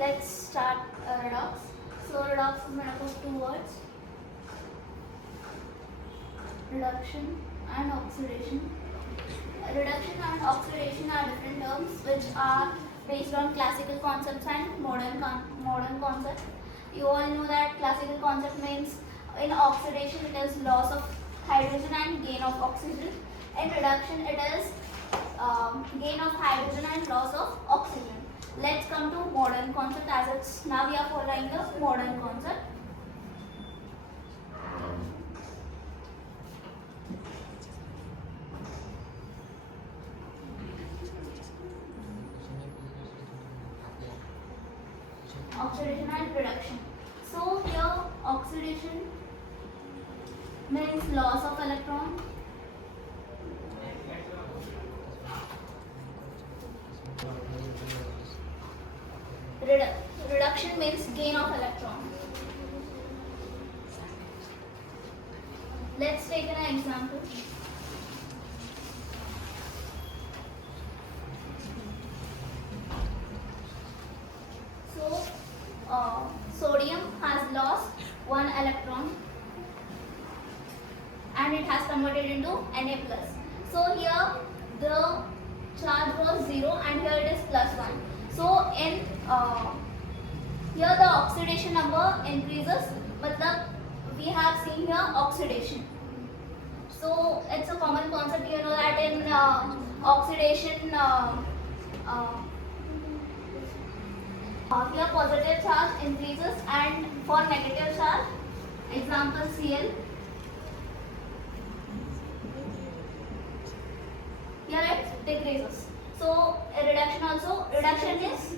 Let's start redox. So redox is made up of two words, reduction and oxidation. Reduction and oxidation are different terms which are based on classical concepts and modern concepts. You all know that classical concept means in oxidation it is loss of hydrogen and gain of oxygen. In reduction it is gain of hydrogen and loss of oxygen. Let's come to modern concept, as it's now we are following the modern concept. Oxidation and reduction. So here oxidation means loss of electron. Reduction means gain of electron. Let's take an example. So sodium has lost one electron and it has converted into Na plus. So here the charge was 0 and here it is plus 1. So in here the oxidation number increases, matlab we have seen here oxidation. So it's a common concept, you know that in oxidation here positive charge increases and for negative charge, example Cl, here it decreases. So a reduction also, reduction is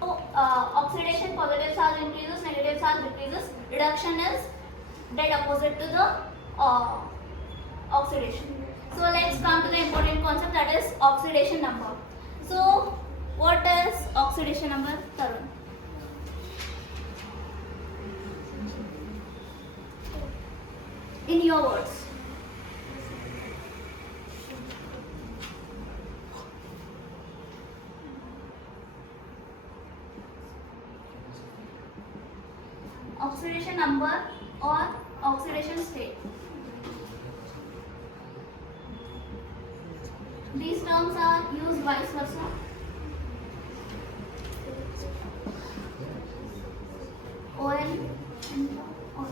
so oxidation, positive charge increases, negative charge decreases. Reduction is dead opposite to the oxidation. So let's come to the important concept, that is oxidation number. So what is oxidation number, Tarun? In your words. Oxidation number or oxidation state. These terms are used vice versa. OL and OL.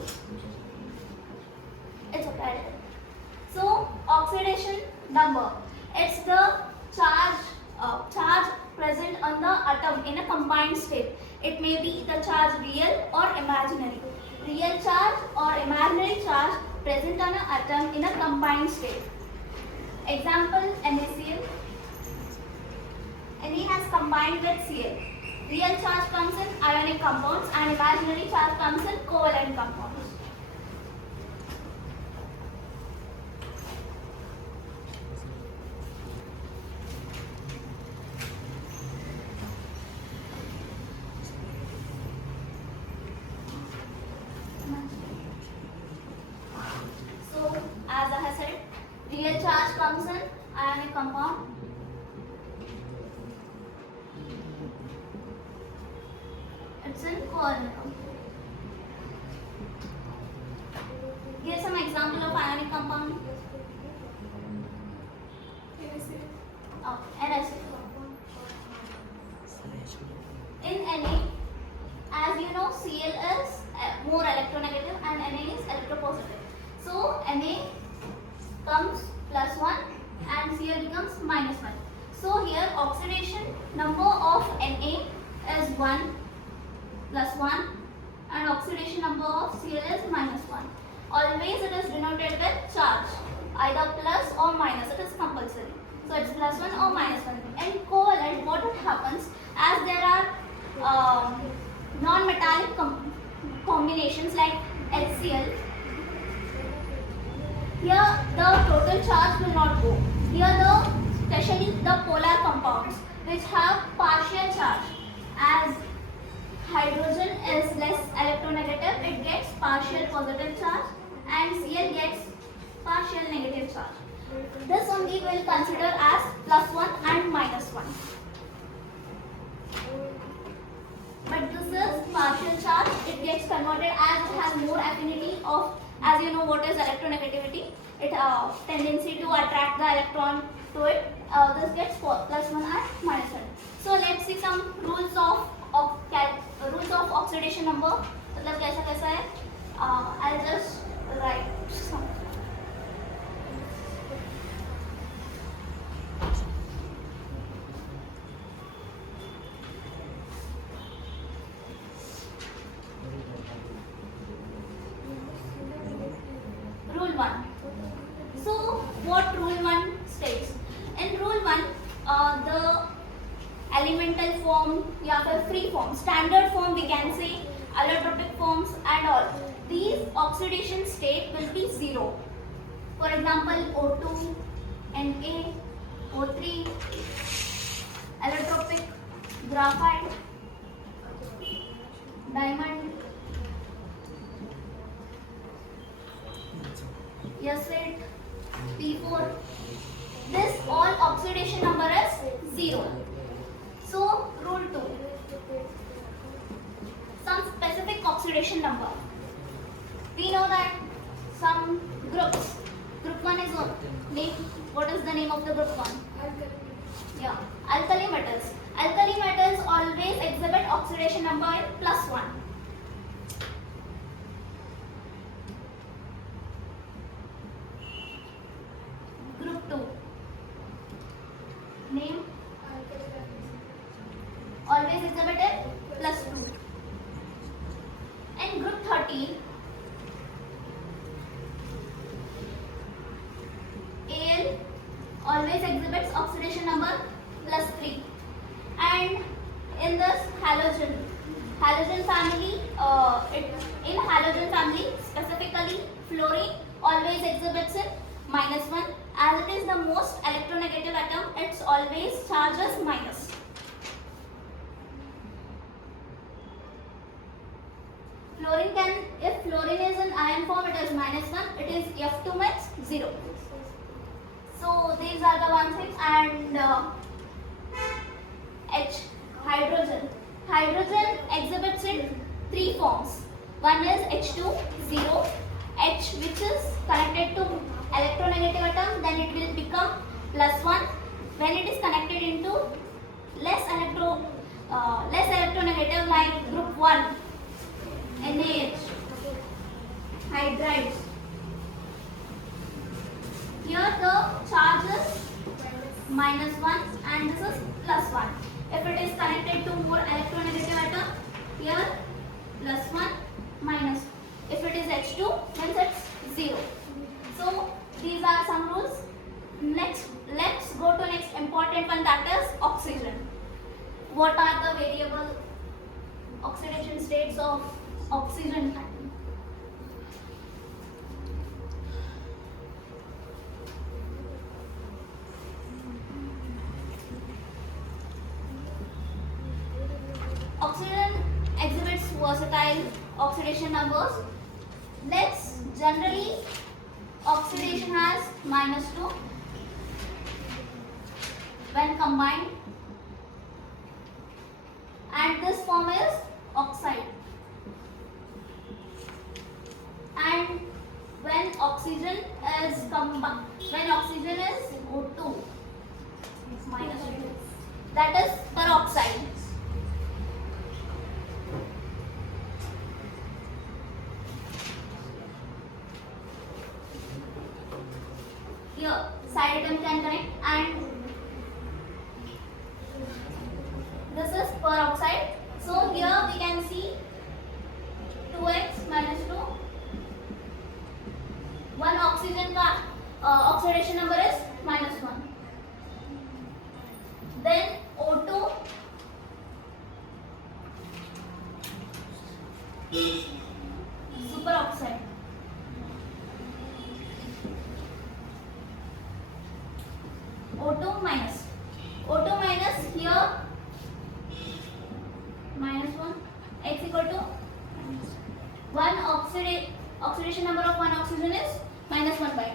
It's okay. So oxidation number, it's the charge present on the atom in a combined state. It may be the charge real or imaginary. Real charge or imaginary charge present on an atom in a combined state. Example NaCl. Na has combined with Cl. Real charge comes in ionic compounds and imaginary charge comes in covalent compounds. So as I have said, real charge comes in ionic compound. It's in covalent compound. Give some example of ionic compound. Oh, NaCl. In Na, as you know, Cl is more electronegative and Na is electropositive. So Na comes plus 1 and Cl becomes minus 1. So here oxidation number of Na is 1 plus 1 and oxidation number of Cl is minus 1. Always it is denoted with charge, either plus or minus, it is compulsory. So it's plus 1 or minus 1. In covalent, what it happens, as there are non-metallic combinations like HCl, here the total charge will not go. Here especially the polar compounds which have partial charge, as hydrogen is less electronegative, it gets partial positive charge and Cl gets partial negative charge. This only will consider as +1 and -1. But this is partial charge. It gets converted as it has more affinity of, as you know what is electronegativity. It tendency to attract the electron to it. This gets +1 and -1. So let's see some rules of oxidation number. मतलब कैसा कैसा है? I'll just write some. Rule 1. So what rule 1 states? In rule 1, the elemental form या फिर free form, standard form we can say, allotropic forms and all, these oxidation state will be 0. For example, O2, Na, O3, allotropic graphite, diamond, Yeswit, P4. This all oxidation number is 0. So rule 2. Some specific oxidation number. We know that some groups. Group 1 is name. What is the name of the group 1? Yeah, alkali metals. Alkali metals always exhibit oxidation number in +1. Group 2. Name. Always exhibited +2. And group 13, Al always exhibits oxidation number +3. And in this halogen family, in halogen family specifically fluorine always exhibits it -1, as it is the most electronegative atom. It's always charges minus. Fluorine can, if fluorine is in ion form, it is -1. It is F2 means 0. So these are the one things. And H, hydrogen. Hydrogen exhibits in 3 forms. One is H2, 0. H, which is connected to electronegative atom, then it will become +1. When it is connected into less electronegative, like group 1. NaH, hydrides. Here the charge is -1 and this is +1. If it is connected to more electronegative atom, here +1, -1. If it is H2, then it's 0. So these are some rules. Next, let's go to next important one, that is oxygen. What are the variable oxidation states of oxygen atom? Oxygen exhibits versatile oxidation numbers. Let's generally oxidation has -2 when combined, and this form is oxide. And when oxygen is O2 -2, that is peroxide. Here side atom can connect, and this is peroxide. So here we can see 2x -2. One oxygen का oxidation number is -1. Then O2 superoxide. O2 minus. O2 minus here -1, x equal to oxidation number of one oxygen is -1/2.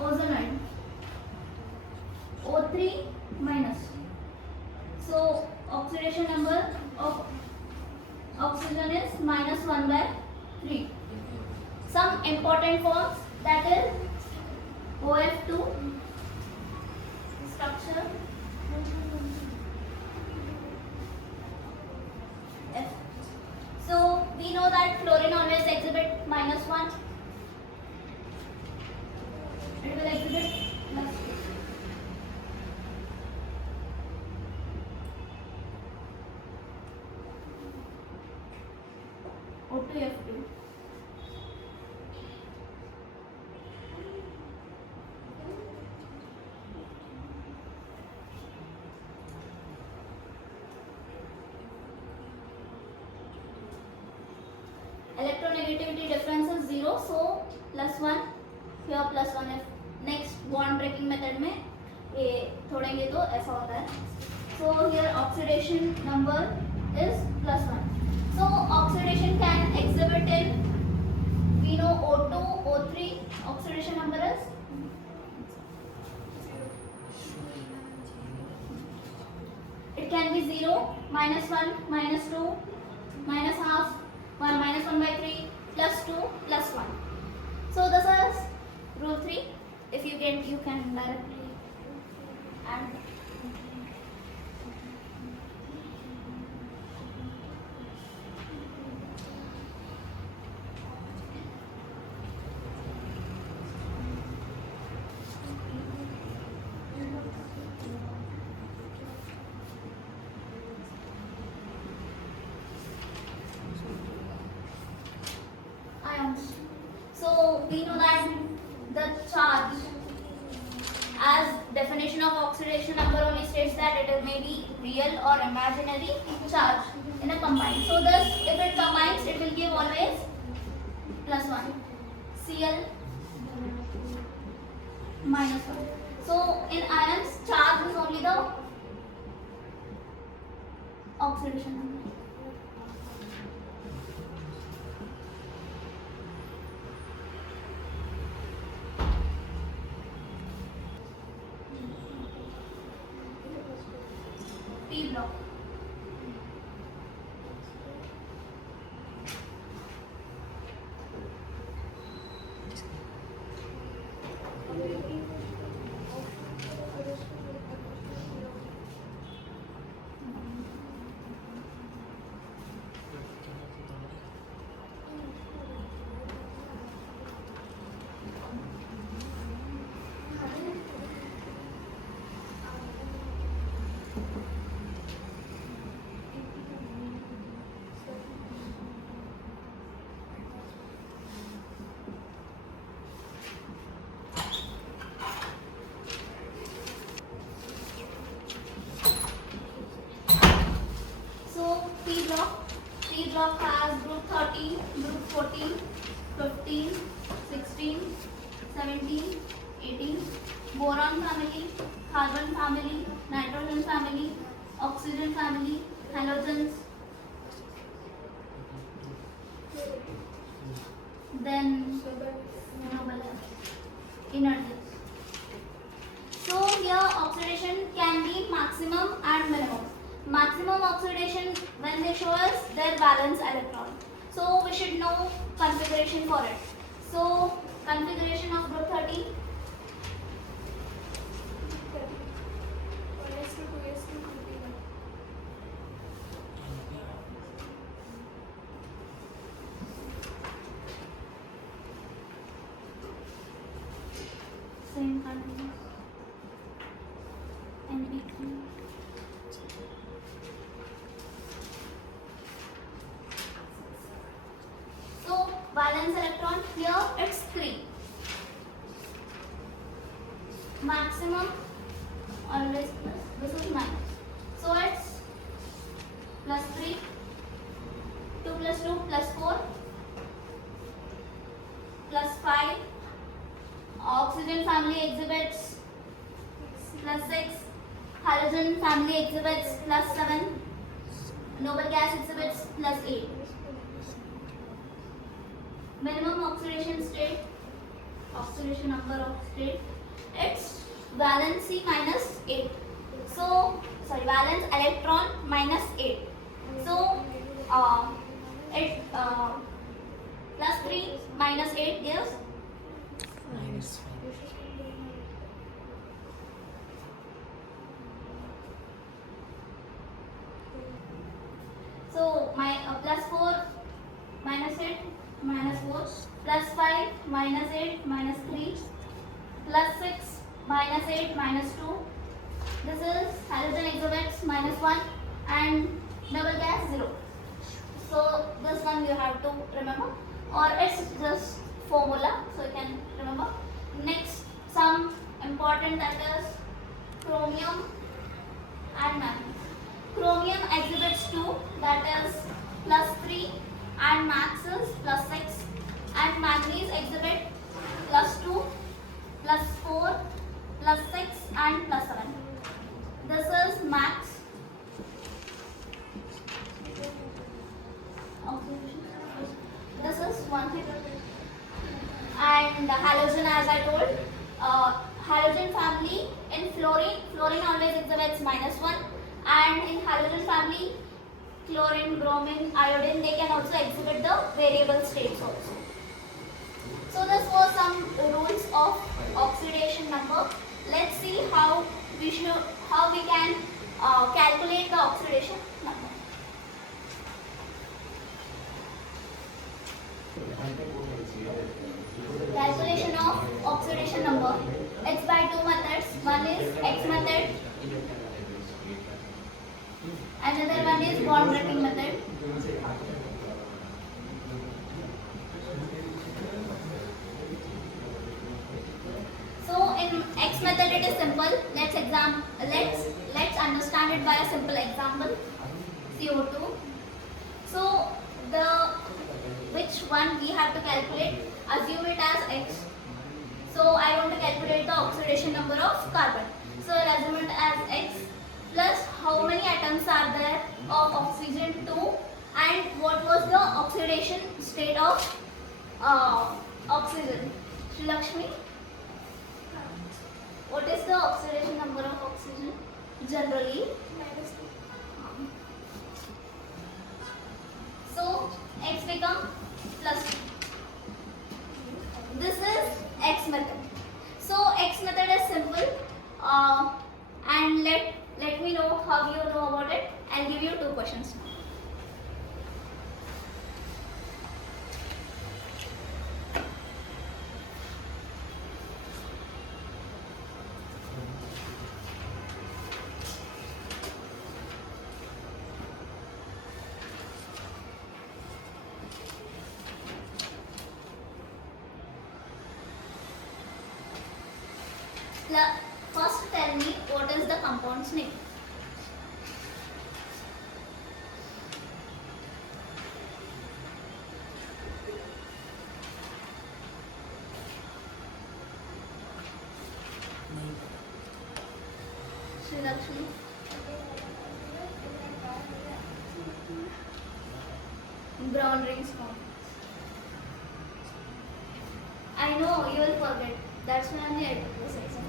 ozonoid, O3 minus. So oxidation number of oxygen is -1/3. Some important forms, that is OF2 structure, F. So we know that fluorine always exhibit -1. It will exhibit +2. O2F2. Electronegativity difference is 0, so +1 here +1 if next bond breaking method में ये छोड़ेंगे तो ऐसा होता है. So here oxidation number is +1. So oxidation can exhibit in, we know O2, O3, oxidation number is it can be 0, -1, -2, -half, 1 -1/3, +2, +1. So this is rule 3. If you get, you can directly add. Ions. So we know that the charge, as definition of oxidation number only states that it may be real or imaginary charge in a combined. So thus if it combines, it will give always +1. Cl -1. So in ions, charge is only the oxidation number. P block. P block has group 13, group 14, 15, 16, 17, 18, boron family, carbon family, nitrogen family, oxygen family, halogens, then energies. So here oxidation can be maximum and minimum. Maximum oxidation, when they show us their valence electron. So we should know configuration for it. So configuration of group 13. Same continuous. NP3. So valence electron here it's 3. Maximum always plus. This is minus. So it's plus 3. 2 plus 2 plus 4 plus 5. Oxygen family exhibits plus 6. Halogen family exhibits plus 7. Noble gas exhibits plus 8. Minimum oxidation state oxidation number of state, it's valency minus 8. So sorry, valence electron minus 8. So it plus 3 minus 8 gives minus so my plus 4 minus 8 minus 4 plus 5 minus 8 minus 3 plus 6 minus 8 minus 2. This is halogen exhibits minus 1 and double gas 0. So this one you have to remember, or it's just formula, so you can remember. Next, some important, that is chromium and manganese. Chromium exhibits 2, that is plus 3, and max is plus 6, and manganese exhibit plus 2, plus 4, plus 6 and plus 7. This is max. This is one thing. And halogen, as I told, halogen family in fluorine always exhibits minus 1, and in halogen family, chlorine, bromine, iodine, they can also exhibit the variable states also. So this was some rules of oxidation number. Let's see how we can calculate the oxidation number. Calculation of oxidation number. It's by two methods. One is X method. Another one is bond breaking method. So in X method it is simple. Let's understand it by a simple example. CO2. So which one we have to calculate? Assume it as X. So I want to calculate the oxidation number of carbon. So I'll assume it as X plus how many atoms are there of oxygen 2, and what was the oxidation state of oxygen. Sri Lakshmi, what is the oxidation number of oxygen generally? So X become plus 2. This is X method. So X method is simple, and let me know how you know about it. I'll give you 2 questions now. First tell me what is the compound's name. Sri Lakshmi. Brown rings complex. I know you will forget. That's why only I took this exam.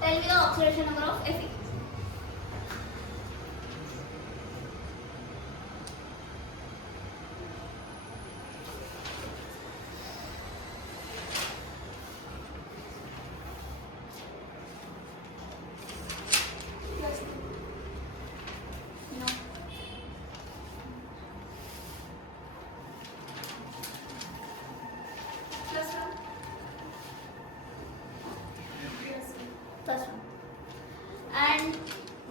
Tell me the oxidation number of Fe. No. Plus 1. And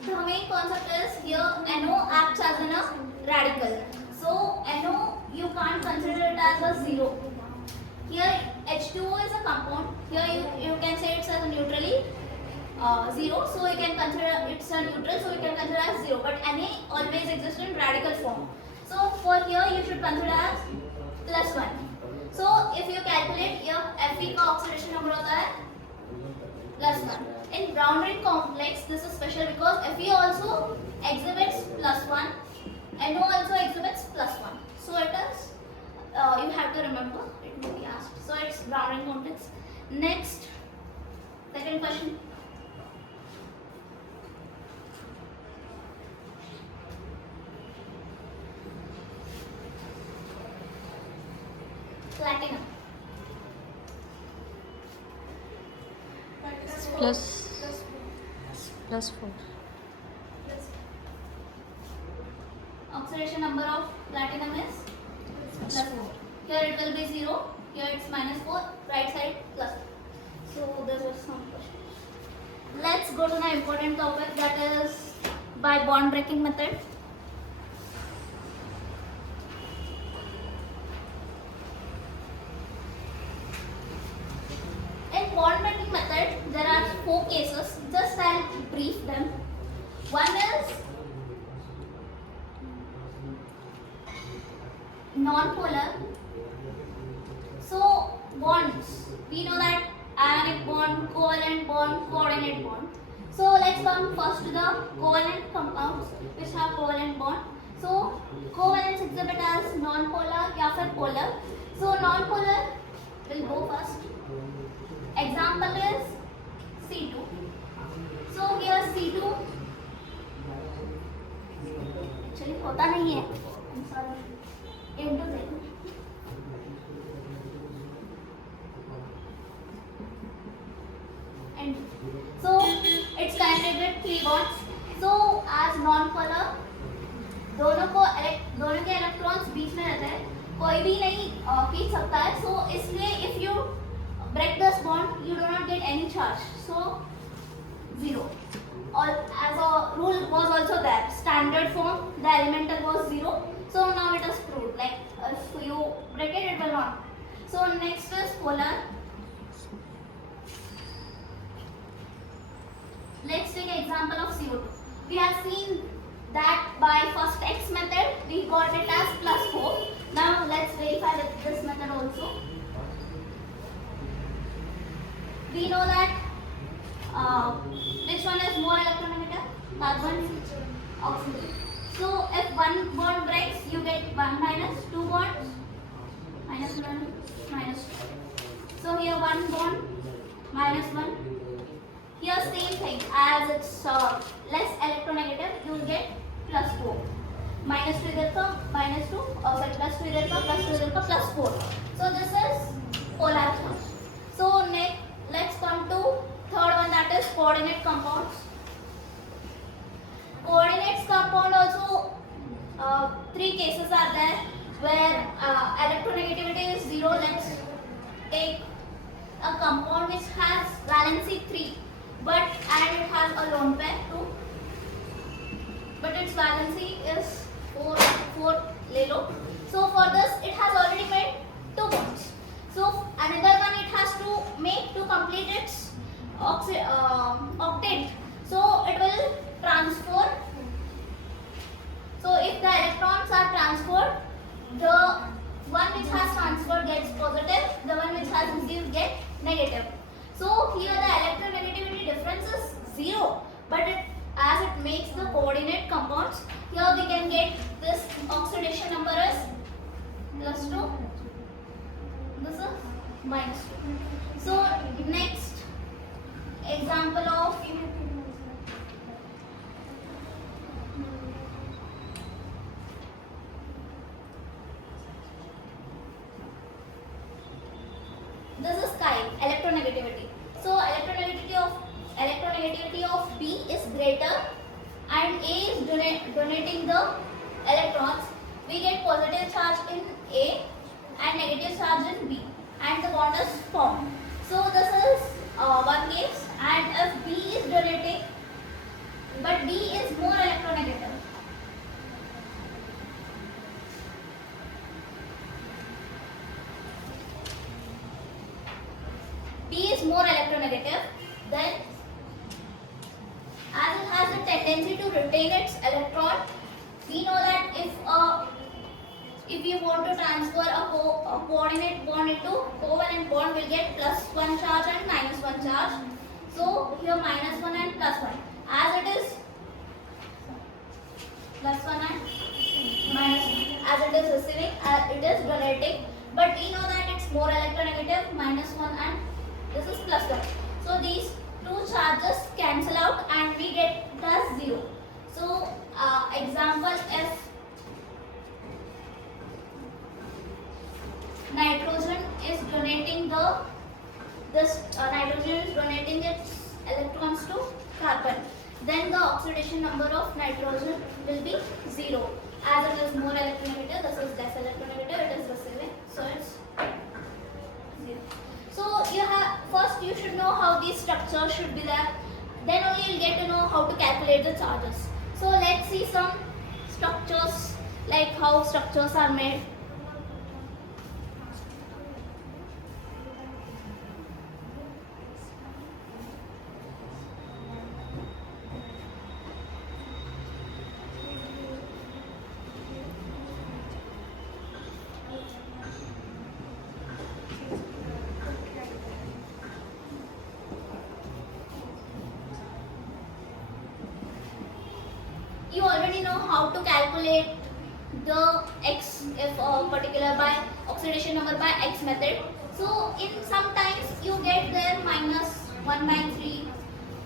the main concept is here NO acts as a radical. So NO you can't consider it as a 0. Here H2O is a compound. Here you can say it's as a neutrally 0. So you can consider it's a neutral. So you can consider as 0. But Na always exists in radical form. So for here you should consider as plus 1. So if you calculate here Fe का oxidation number होता है plus 1. In round ring complex, this is special because Fe also exhibits +1, NO also exhibits +1. So it is, you have to remember, it will be asked. So it's round ring complex. Next, second question. Platinum. +4. Oxidation number of platinum is +4. Here it will be 0. Here it's -4. Right side +4. So there was some question. Let's go to the important topic, that is by bond breaking method. In bond breaking method, there are 4 cases. Just I'll brief them. One is non-polar. So bonds, we know that ionic bond, covalent bond, coordinate bond. So let's come first to the covalent compounds which have covalent bond. So covalence exhibit as non-polar या फिर polar. So non-polar will go first. Example is C2. So here C2 actually होता नहीं है. I'm sorry. Into them. And so it's connected with 3 bonds. So as non-polar, दोनों के electrons बीच में रहते हैं, कोई भी नहीं खींच सकता है. So इसलिए if you break this bond, you do not get any charge. So 0. Or as a rule was also there, standard form, the elemental was 0. So now it is proved, like if you break it, it will not. So next is polar. Let's take an example of CO2. We have seen that by first X method, we got it as +4. Now let's verify with this method also. We know that which one is more electronegative? Carbon, oxygen. So if one bond breaks, you get 1 minus, 2 bonds, -1, -2. So here 1 bond, -1. Here same thing, as it's less electronegative, you will get +4. -2 इधर का -2, और sorry +2 इधर का +2 इधर का +4. So this is polar charge. So next, let's come to third one, that is coordinate compounds. Coordinates compound also 3 cases are there where electronegativity is 0. Let's take a compound which has valency 3, and it has a lone pair 2, but its valency is 4 ले लो. So for this it has already made 2 bonds. So another one it has to make to complete its octet. So it will transfer. So if the electrons are transferred, the one which has transferred gets positive, the one which has received gets negative. So here the electronegativity difference is 0, but as it makes the coordinate compounds, here we can get this oxidation number is +2, this is -2. So next example of this is chi, electronegativity. So electronegativity of B is greater and A is donating the electrons. We get positive charge in A and negative charge in B, and the bond is formed. So this is one case, and if B is donating, but B is more electronegative. B is more electronegative, then as it has a tendency to retain its electron, we know that if you want to transfer a coordinate bond into covalent bond, we'll get +1 charge and -1 charge. So here minus 1 and plus 1. As it is plus 1 and minus 1. As it is receiving, it is donating. But we know that it's more electronegative, minus 1 and this is plus 1. So these two charges cancel out and we get plus 0. So example, if nitrogen is donating nitrogen is donating its electrons to carbon, then the oxidation number of nitrogen will be 0. As it is more electronegative, this is less electronegative, it is receiving, so it's 0. So first you should know how these structures should be there, then only you'll get to know how to calculate the charges. So let's see some structures, like how structures are made. You already know how to calculate the x if particular by oxidation number by x method. So in sometimes you get there minus 1 by 3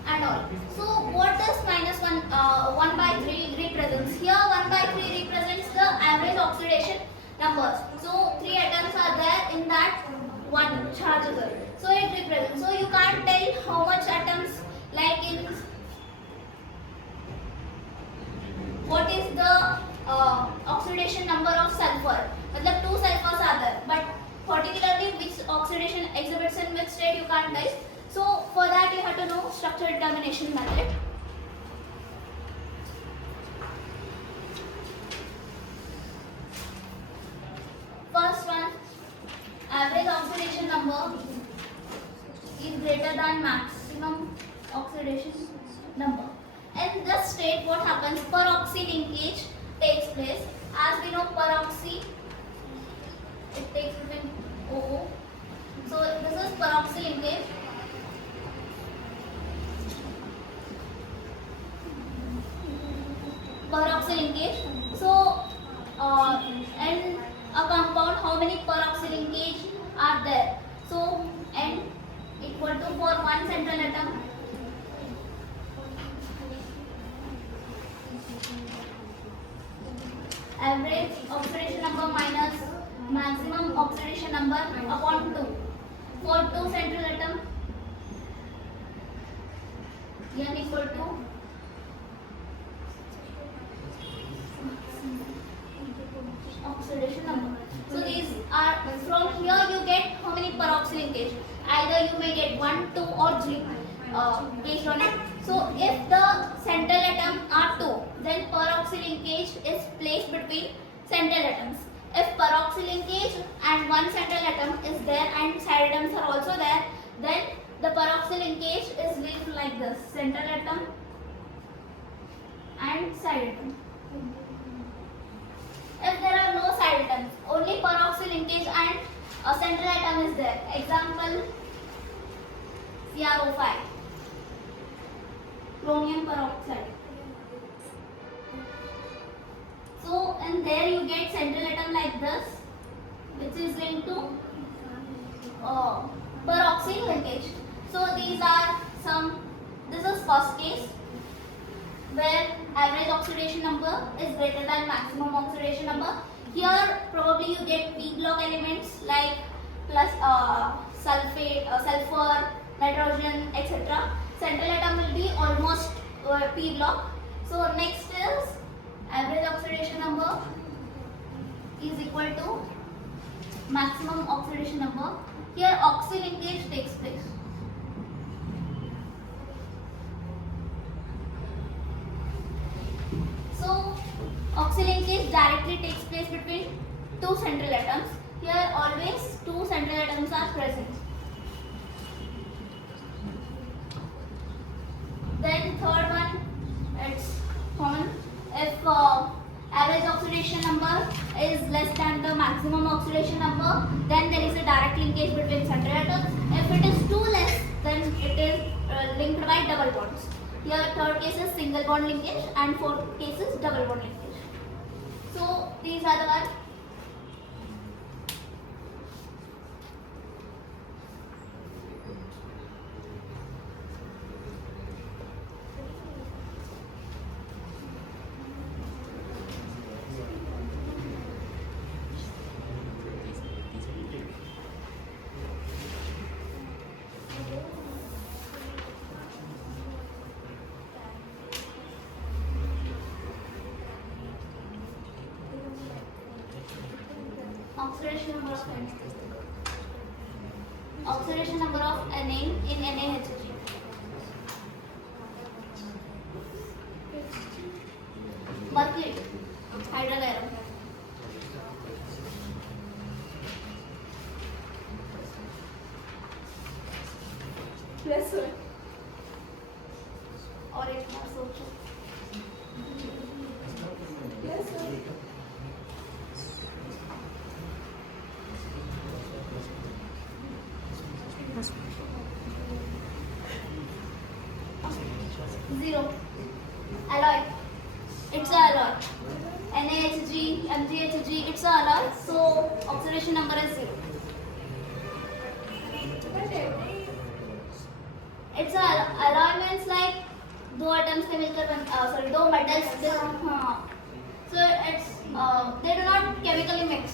and all. So what does minus 1 by 3 represents? Here 1 by 3 represents the average oxidation numbers. So 3 atoms are there in that one charge. So it represents. So you can't tell how much atoms, like in what is the oxidation number of sulfur. Matlab 2 sulfurs are there, but particularly which oxidation exhibits in which state you can't tell. So for that you have to know structure determination method. First one, average oxidation number is greater than maximum oxidation number. In this state, what happens? Peroxy linkage takes place. As we know, peroxy, it takes between OO. So this is peroxy linkage. Peroxy linkage. So in a compound, how many peroxy linkage are there? So N equal to, for one central atom, average oxidation number minus maximum oxidation number upon 2. For 2 central atom, N equal to oxidation number. So these are, from here you get how many peroxy linkage. Either you may get 1, 2 or 3 based on it. So if the central atom are 2, then peroxy linkage is placed between central atoms. If peroxy linkage and one central atom is there and side atoms are also there, then the peroxy linkage is linked like this: central atom and side atom. If there are no side atoms, only peroxy linkage and a central atom is there. Example, CrO5, chromium peroxide. So in there you get central atom like this, which is linked to peroxy linkage. So these are some. This is first case where average oxidation number is greater than maximum oxidation number. Here probably you get P block elements like plus sulfate, sulfur, nitrogen, etc. Central atom will be almost P block. So next is average oxidation number is equal to maximum oxidation number. Here oxy linkage takes place. So oxy linkage directly takes place between 2 central atoms. Here always 2 central atoms are present. Then third one, it's common. If average oxidation number is less than the maximum oxidation number, then there is a direct linkage between central atoms. If it is too less, then it is double bonds. Here third case is single bond linkage and fourth case is double bond linkage. So these are the ones. Oxidation number of NA. Oxidation number of Na in NaHG. Mercury, hydrogen ion. Plus one. और एक बार सोचो. Plus one. Zero. Alloy. It's a alloy. NaHG, MgHg, it's a alloy. So oxidation number is 0. It's a alloy means like दो atoms के मिलकर दो metals so it's they do not chemically mix.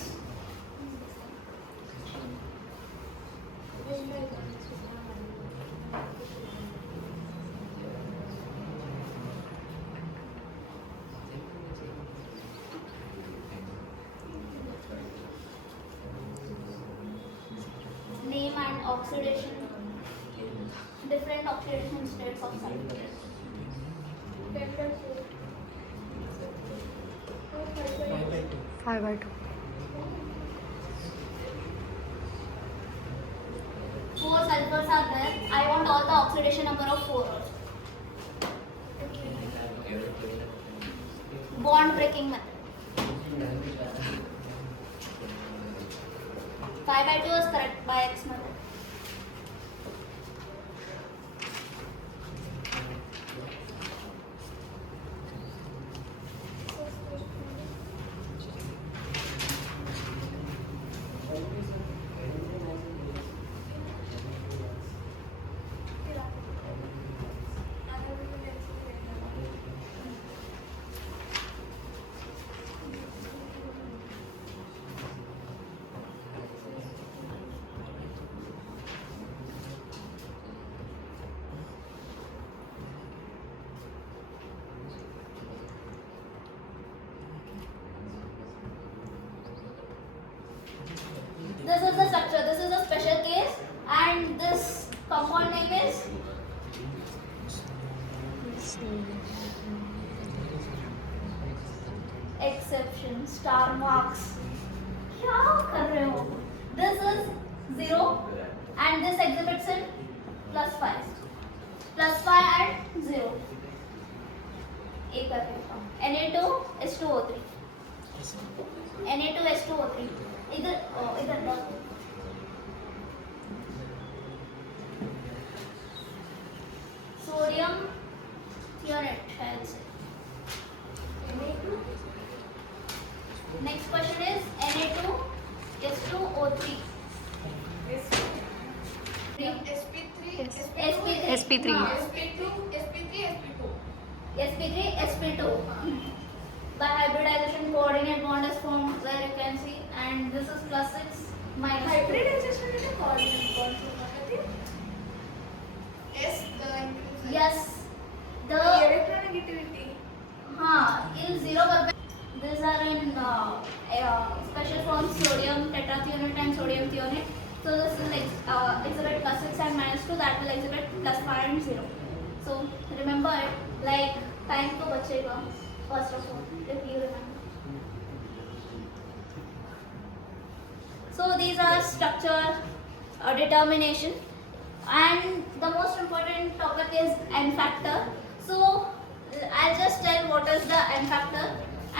Name and oxidation, different oxidation states of sulfur. 5/2. 4 sulfurs are there. I want all the oxidation number of 4 also. Bond breaking method. 5/2 is correct by X method. This is the structure. This is a special case, and this compound name is exception. Star marks. क्या कर रहे हो? This is 0, and this exhibits in +5. +5 and 0. एक कर रहे हो. Na2H2O3. Na2H2O3. इधर लो. Sodium थियोनेट शायद से. Next question is Na2H2O3. sp3 sp3 sp2. By hybridization coordinate bond is formed where you can see, and this is +6 minus 2. Hybridization is a coordinate bond. Yes, Yes, the the electronegativity. in 0 per. These are in special forms sodium tetrathionate and sodium thionate. So this will exhibit +6 and -2. That will exhibit +5 and 0. So remember it. Like time to बचेगा first of all if you remember. So these are structure determination, and the most important topic is N factor. So I'll just tell what is the N factor,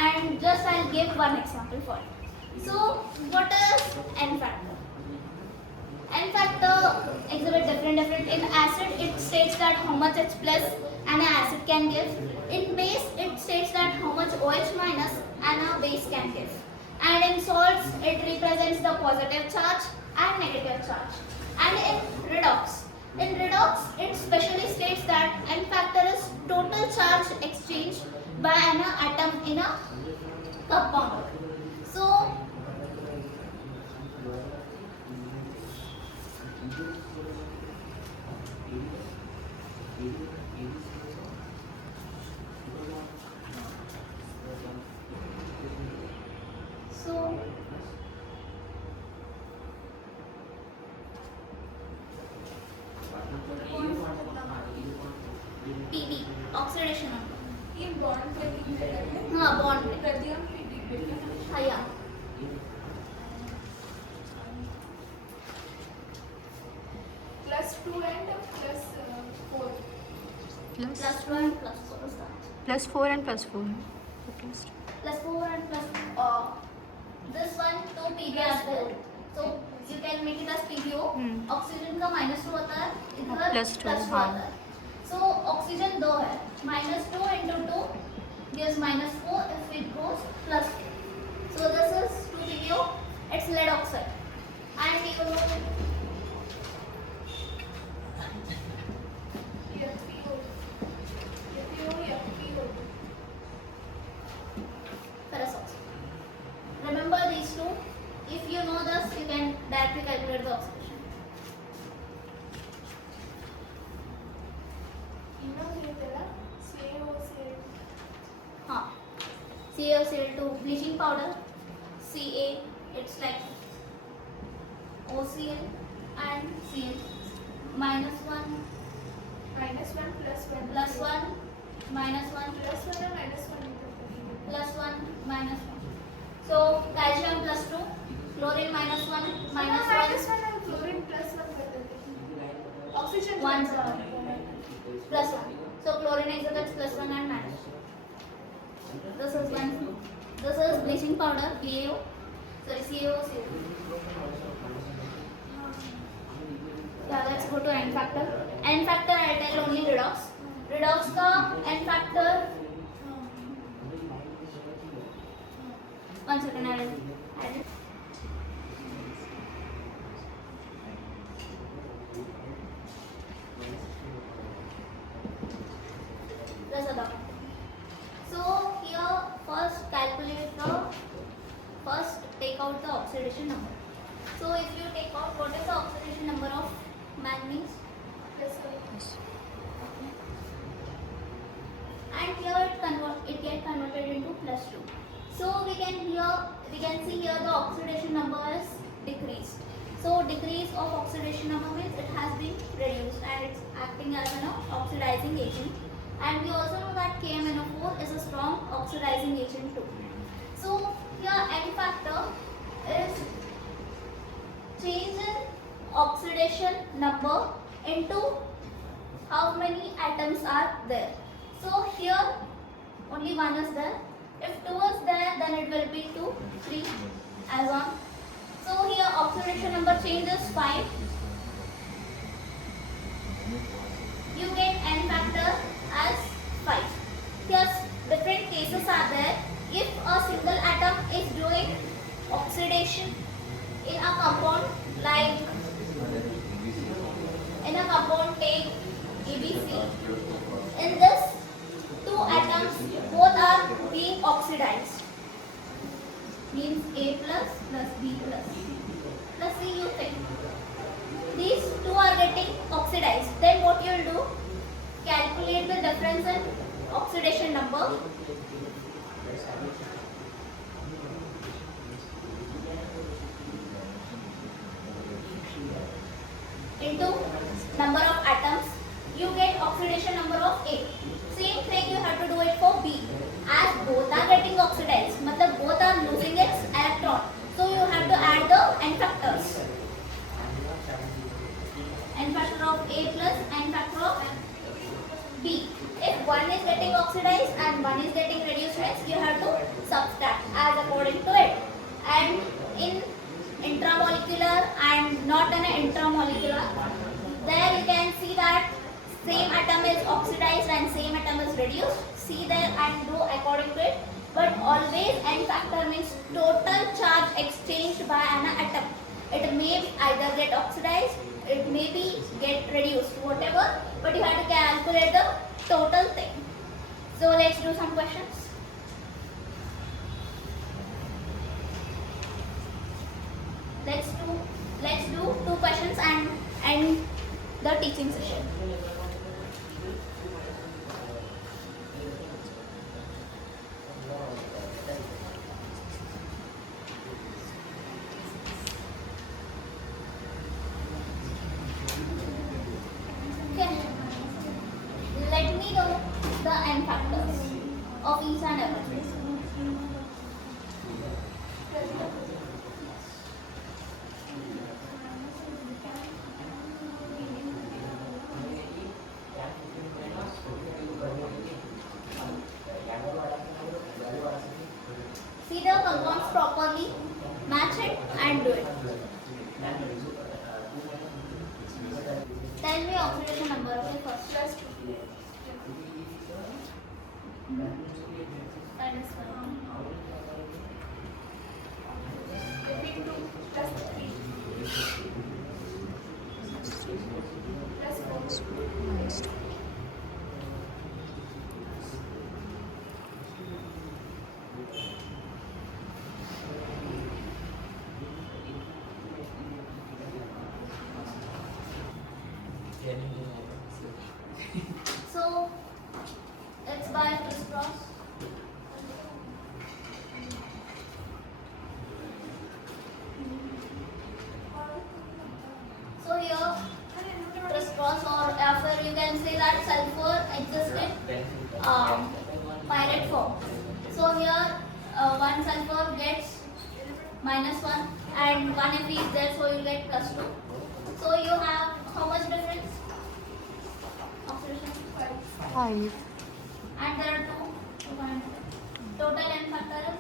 and just I'll give one example for it. So what is N factor? N factor exhibit different different. In acid, it states that how much H plus an acid can give. In base, it states that how much OH minus and a base can give. And in salts, it represents the positive charge and negative charge. And in redox, it specially states that N factor is total charge exchanged by an atom in a compound. So, PB oxidation number. ये bond breaking करते हैं हाँ bond break. कर दिया हमने degrade हाँ या +2 and +4 plus 2 and plus 4 is that. +4 and +4. Plus 4 and plus this one तो PB as well. So you can make it as PBO. Oxygen का -2 होता है इधर +2, +2 हाँ. आता है. So oxygen 2 है -2 into 2 gives -4 if it goes +2. So this is 2 PBO. It's lead oxide. And you know FPO FPO ferrous oxide. Remember these two. If you know this, you can directly calculate the oxidation. ये तेरा CaOCl हाँ. CaCl2 bleaching powder. Ca it's like OCl and Cl. -1 -1 +1 +1 -1 +1 और -1 +1 -1. So calcium +2, chlorine -1 -1 -1 और chlorine +1 कर देते हैं oxygen 1 +1. So chlorine exhibits +1 and -1. This is one. This is bleaching powder CaO. Sorry CaOCl. Yeah, let's go to N factor. N factor I'll tell only redox. Redox का N factor. One second, I'll. Press the button. So here first calculate the take out the oxidation number. So if you take out what is the oxidation number of manganese? And here it gets converted into +2. So we can see here the oxidation number is decreased. So decrease of oxidation number means it has been reduced and it's acting as an oxidizing agent. And we also know that KMnO4 is a strong oxidizing agent too. So here N factor is change in oxidation number into how many atoms are there. So here only one is there. If 2 is there, then it will be 2, 3 as on. So here oxidation number changes 5. You get N factor as 5. Here different cases are there. If a single atom is doing oxidation in a compound, like in a compound take ABC, in this 2 atoms both are being oxidized, means A plus B plus C, you think these 2 are getting oxidized, then what you will do, calculate the difference in oxidation number into number of atoms, you get oxidation number of A. Same thing you have to do it for B. As both are getting oxidized, matlab both are losing its electron. So you have to add the N factors. N factor of A plus N factor of B. If one is getting oxidized and one is getting reduced, you have to subtract as according to it. And in intramolecular and not in an intramolecular, there you oxidized and same atom is reduced, see there and do according to it. But always N factor means total charge exchanged by an atom. It may either get oxidized, it may be get reduced, whatever, but you have to calculate the total thing. So let's do some questions. Let's do 2 questions and end the teaching session. Okay. Let me know the N factors of each and everything. See the compounds properly, match it and do it. Tell me oxidation number, okay, first. Plus 2. Minus 1. Between 2 plus 3. Plus 4. So let's buy crisscross. So here crisscross, or after you can say that sulfur existed pirate form. So here one sulfur gets -1 and 1 Fe is there, so you get +2. So you have how much difference? Oxidation 5. and there are 2 to find total N factor is